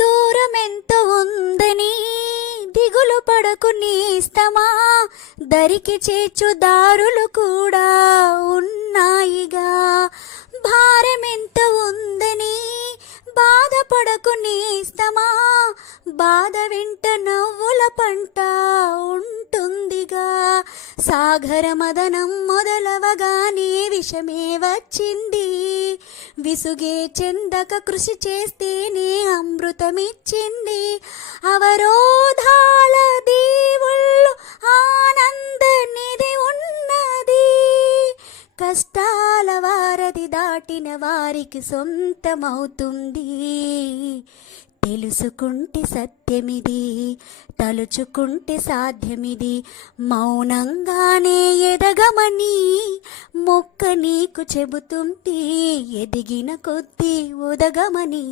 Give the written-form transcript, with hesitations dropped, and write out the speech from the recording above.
దూరమెంత ఉందని దిగులు పడకు నేస్తమా, దరికి చేర్చు దారులు కూడా ఉన్నాయిగా. భారమెంత ఉందని బాధపడకు నేస్తమా, బాధ వెంట నవ్వుల పంట ఉంటుందిగా. సాగర మదనం మొదలవగానే విషమే వచ్చింది, విసుగే చెందక కృషి చేస్తేనే అమృతమిచ్చింది. అవరోధాల దేవుళ్ళు ఆనంద నిధి ఉన్నది, కష్టాల వారధి దాటిన వారికి సొంతమవుతుంది. తెలుసుకుంటే సత్యమిది, తలుచుకుంటే సాధ్యమిది, మౌనంగానే ఎదగమని మొక్క నీకు చెబుతుంది, ఎదిగిన కొద్దీ ఒదగమని.